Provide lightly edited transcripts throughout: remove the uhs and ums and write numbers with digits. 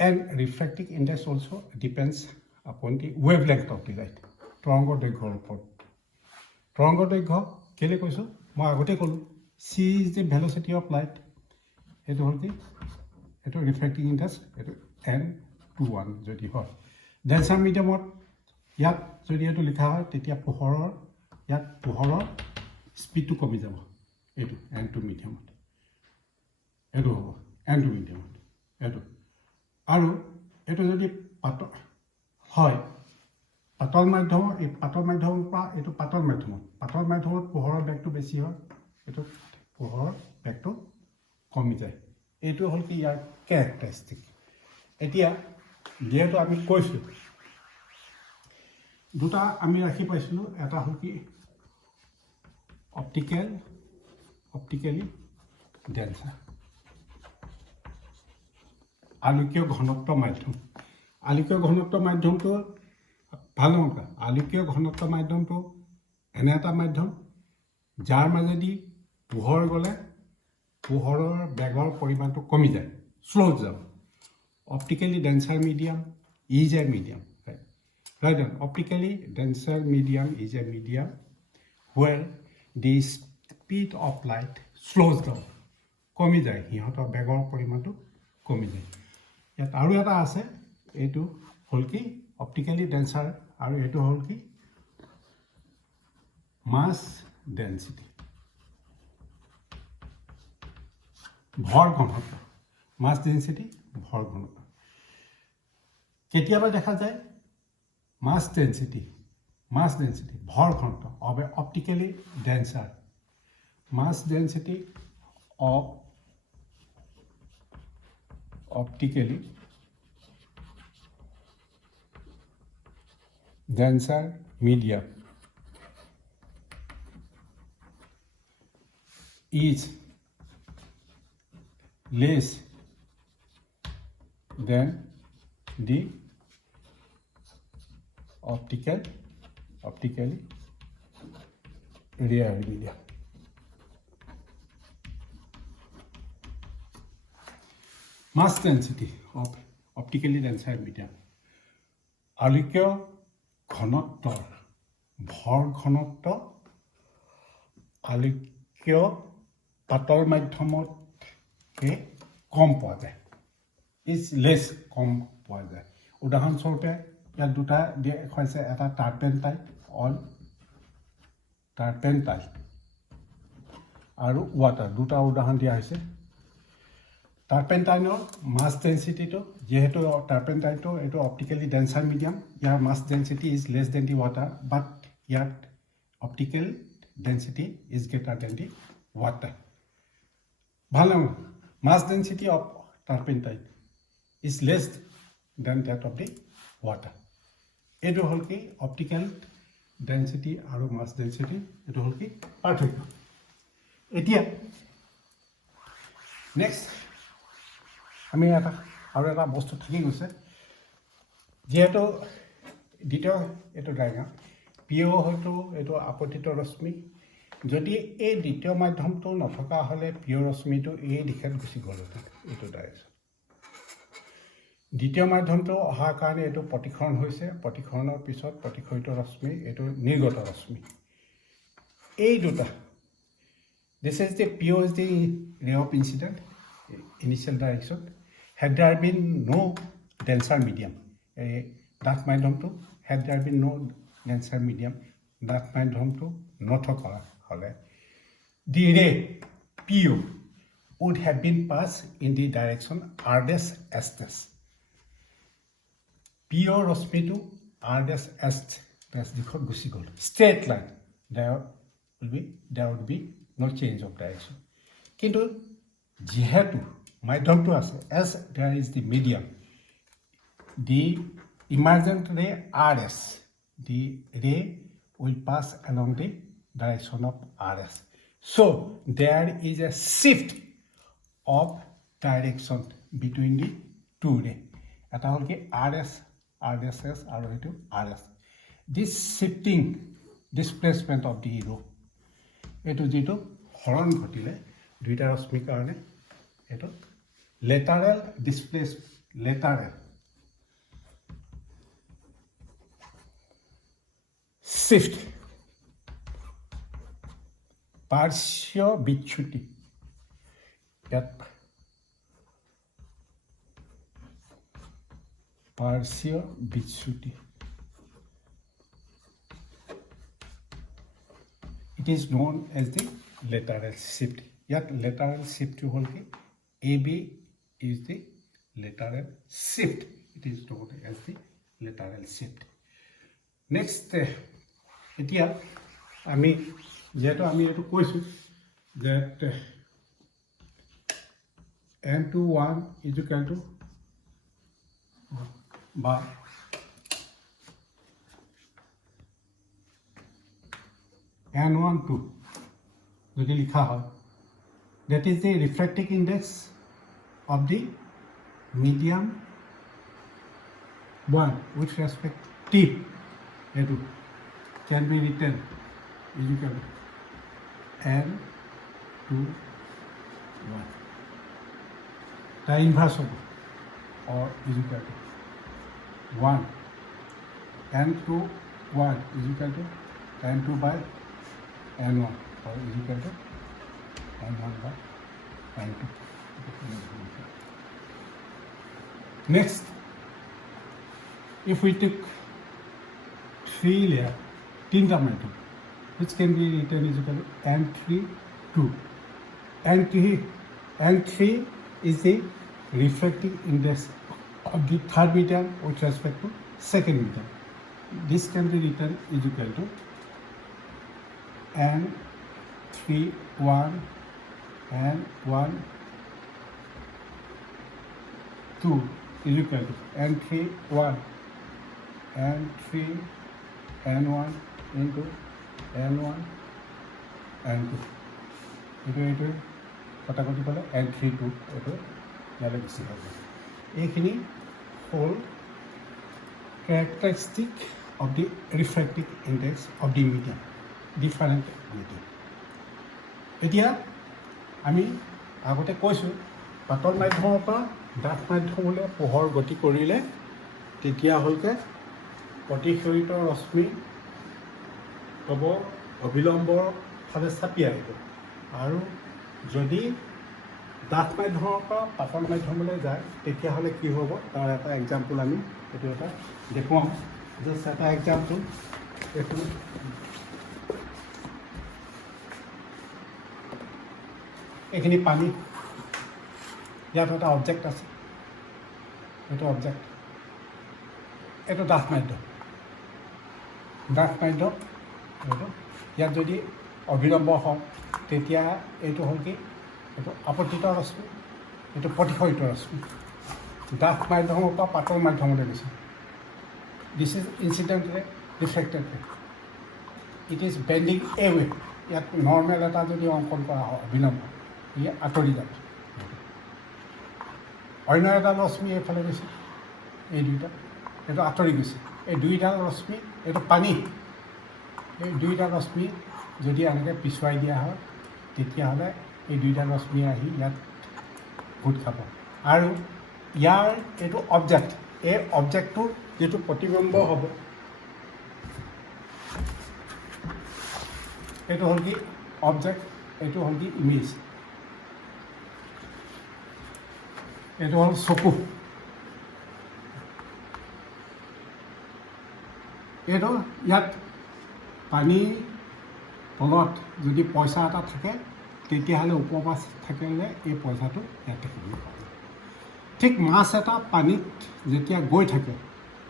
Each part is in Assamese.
And refracting index also depends upon the wavelength of the light. তৰংগৰ দৈৰ্ঘ্যৰ ওপৰত তৰংগৰ দৈৰ্ঘ্য কেলে কৈছোঁ মই আগতে ক'লোঁ c is the velocity of light এইটো হ'ল কি এইটো ৰিফ্ৰেক্টিং ইনডেক্স এইটো n21 যদি হয় ডেন্সাৰ মিডিয়ামত ইয়াত যদি এইটো লিখা হয় তেতিয়া পোহৰৰ ইয়াত পোহৰৰ স্পীডটো কমি যাব এইটো n2 মিডিয়ামত এইটো হ'ব n2 মিডিয়ামত এইটো আৰু এইটো যদি পাতল হয় পাতল মাধ্যমৰ এই পাতল মাধ্যমৰ পৰা এইটো পাতল মাধ্যমত পোহৰৰ বেগটো বেছি হয় এইটো পোহৰৰ বেগটো কমি যায় এইটো হ'ল কি ইয়াৰ কেৰেক্টাৰিষ্টিক এতিয়া যেহেতু আমি কৈছোঁ দুটা আমি ৰাখি পাইছিলোঁ এটা হ'ল কি অপটিকেলি ডেন্সাৰ আলোকীয় ঘনত্ব মাধ্যমটো ভাল নকা আলোকীয় ঘনত্ব মাধ্যমটো এনে এটা মাধ্যম যাৰ মাজেদি পোহৰ গ'লে পোহৰৰ বেগৰ পৰিমাণটো কমি যায় স্লো যাব optically denser medium is a medium right on optically denser medium is a medium where the speed of light slows down কমি যায় সিহঁতৰ বেগৰ পৰিমাণটো কমি যায় ইয়াত আৰু এটা আছে এইটো হ'ল কি অপটিকেলি ডেন্সাৰ আৰু এইটো হ'ল কি মাছ ডেন্সিটি ভৰ ঘনত্ব মাছ ডেন্সিটি ভৰ ঘনত্ব কেতিয়াবা দেখা যায় mass density ভৰ ঘনত্ব of a optically denser mass density of optically denser media is less than the optically rare media mass density of optically denser media আলোকীয় ঘনত্বৰ ভৰ ঘনত্ব আলোকীয় পাতল মাধ্যমতকৈ কম পোৱা যায় ইজ লেছ কম পোৱা যায় উদাহৰণস্বৰূপে ইয়াত দুটা হৈছে এটা টাৰ্পেণ্টাইল আৰু ৱাটাৰ দুটা উদাহৰণ দিয়া হৈছে টাৰ্পেণ্টাইলৰ মাছ ডেন্সিটিটো যেহেতু টাৰ্পেণ্টাইলটো এইটো অপটিকেলি ডেন্সাৰ মিডিয়াম ইয়াৰ mass density is less than the water but ইয়াত optical density is greater than the water ভাল নহয় mass density of turpentine is less than that of the water এইটো হ'ল কি অপটিকেল ডেন্সিটি আৰু মাছ ডেন্সিটি এইটো হ'ল কি পাৰ্থক্য এতিয়া নেক্সট আমি আৰু এটা বস্তু থাকি গৈছে যিহেতু দ্বিতীয় এইটো ডায়গ্ৰাম পিঅ' হয়তো এইটো আপতিত ৰশ্মি যদি এই দ্বিতীয় মাধ্যমটো নথকা হ'লে পিঅ' ৰশ্মিটো এই দিশত গুচি গ'লহেঁতেন এইটো ডাইৰেকশ্যন দ্বিতীয় মাধ্যমটো অহাৰ কাৰণে এইটো প্ৰতিসৰণ হৈছে প্ৰতিসৰণৰ পিছত প্ৰতিফলিত ৰশ্মি এইটো নিৰ্গত ৰশ্মি এই দুটা this is the PO' is the ray of incident initial direction had there been no denser medium that মাধ্যমটো had there been no denser medium that মাধ্যমটো নথকা হ'লে the ray PO would have been passed in the direction r dash s dash PO ৰশ্মিটো r dash s dash দিশত গুচি গ'ল straight line there would be no change of direction কিন্তু যেহেতু মাধ্যমটো আছে as there is the medium the emergent ray RS the ray will pass along the direction of RS so there is a shift of direction between the two ray এটা হ'ল কি RS RSS আৰু এইটো RS this shifting displacement of the ray এইটো যেটো হৰণ ঘটিলে দুইটা ৰশ্মিৰ কাৰণে এইটো lateral lateral shift partial বিচ্যুতি ইয়াত partial বিচ্যুতি it is known as the lateral shift ইয়াত lateral shift হল কি AB is the lateral shift it is known as the lateral shift next এতিয়া আমি যেটো আমি এটো কৈছো that n21 is equal to বা n12 যদি লিখা হয় that is the refractive index of the medium one with respect t it can be written is equal to n21 the inverse of or is equal to 1 n21 is equal to n2 by n1 or is equal to n1 by n2 next if we took 3 layer tinta metal which can be written is equal to n3 n3 is the refractive index of the third medium with respect to second medium this can be written is equal to n31 n1 2 is equal to n31 n3 n1 into n1 n2 itu কটাকটি পালে n32 itu ইয়ালে বেছি হবে এইখিনি হল characteristic of the refractive index of the medium different medium এতিয়া আমি আগতে কৈছো পাতল মাধ্যমৰ পৰা ডাঠ মাধ্যমলৈ পোহৰ গতি কৰিলে তেতিয়া হলকে প্ৰতিফলিত ৰশ্মি হ'ব অবিলম্বৰ ফালে চাপি আহিব আৰু যদি ডাঠ মাধ্যমৰ পৰা পাতল মাধ্যমলৈ যায় তেতিয়াহ'লে কি হ'ব তাৰ এটা এক্সাম্পল আমি এইটো এটা দেখুৱাম জাষ্ট এটা এক্সাম্পল এইটো এইখিনি পানী ইয়াত এটা অবজেক্ট আছে এইটো অবজেক্ট এইটো ডাঠ মাধ্যম এইটো ইয়াত যদি অবিলম্ব হওক তেতিয়া এইটো হ'ল কি এইটো আপতিত ৰশ্মি এইটো প্ৰতিফলিত ৰশ্মি ডাঠ মাধ্যমৰ পৰা পাতল মাধ্যমলৈ গৈছে this is incidentally reflected it is bending a way ইয়াত নৰ্মেল এটা যদি অংকন কৰা হয় অবিলম্ব ই আঁতৰি যাব অন্য এটা ৰশ্মি এইফালে গৈছে এই দুইটা এইটো আঁতৰি গৈছে এই দুইটা ৰশ্মি এইটো পানী এই দুইটা ৰশ্মি যদি এনেকৈ পিছুৱাই দিয়া হয় তেতিয়াহ'লে এই দুইটা ৰশ্মি আহি ইয়াত গোট খাব আৰু ইয়াৰ এইটো অবজেক্ট এই অবজেক্টটোৰ যিটো প্ৰতিবিম্ব হ'ব এইটো হ'ল কি অবজেক্ট এইটো হ'ল কি ইমেজ এইটো হ'ল চকু এইটো ইয়াত পানী তলত যদি পইচা এটা থাকে তেতিয়াহ'লে ওপৰপাছ থাকিলে এই পইচাটো ইয়াত থাকিব পাৰে ঠিক মাছ এটা পানীত যেতিয়া গৈ থাকে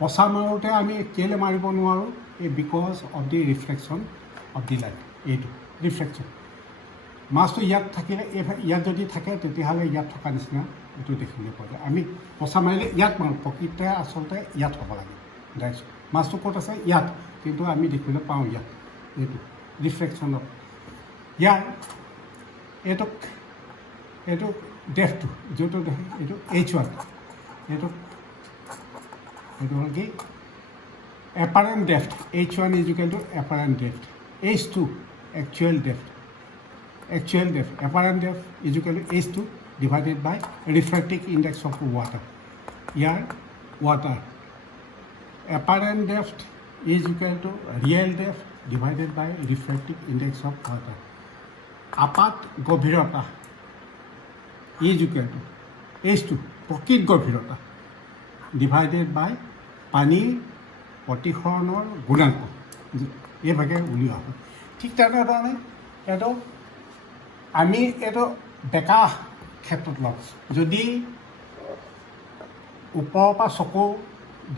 পচা মাৰোঁতে আমি কেলৈ মাৰিব নোৱাৰোঁ এই because of the reflection of the light এইটো ৰিফ্লেকশ্যন মাছটো ইয়াত থাকিলে ইয়াত যদি থাকে তেতিয়াহ'লে ইয়াত থকা নিচিনা এইটো দেখিবলৈ পোৱা যায় আমি পচা মাৰিলে ইয়াত মাৰোঁ প্ৰকৃততে আচলতে ইয়াত হ'ব লাগে ডাইৰেক্ট মাছটো ক'ত আছে ইয়াত কিন্তু আমি দেখিবলৈ পাওঁ ইয়াত এইটো ৰিফ্লেকশ্যন অফ ইয়াৰ এইটো ডেফটো যিটো এইটো H1 এইটো হ'ল কি apparent depth H1 is equal to apparent depth H2 actual depth apparent depth is equal to H2 divided by refractive index of water year water apparent depth is equal to real depth divided by refractive index of water. আপাত গভীৰতা is equal to H2 প্ৰকৃত গভীৰতা ডিভাইডেড বাই পানীৰ প্ৰতিসৰণৰ গুণাংক এইভাগে উলিওৱা হয়। ঠিক তেনেধৰণে এইটো আমি এইটো বেকা ক্ষেত্ৰত লওঁ। যদি ওপৰৰ পৰা চকু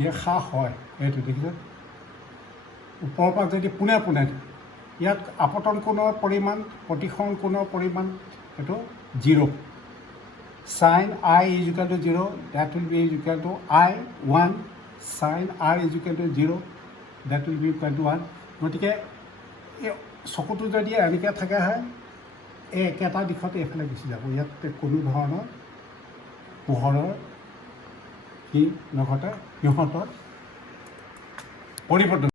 দেখা হয় এইটো দেখিছে ওপৰৰ পৰা যদি পোনে পোনে ইয়াত আপতন কোণৰ পৰিমাণ প্ৰতিসৰণ কোণৰ পৰিমাণ এইটো 0 sin I is equal to 0 that will be equal to I1 sin R is equal to 0 that will be equal to 1 গতিকে এই চকুটো যদি এনেকৈ থাকে হয় এই একেটা দিশতে এইফালে গুচি যাব ইয়াত কোনো ধৰণৰ পোহৰৰ কি নঘটে সিহঁতৰ পৰিৱৰ্তন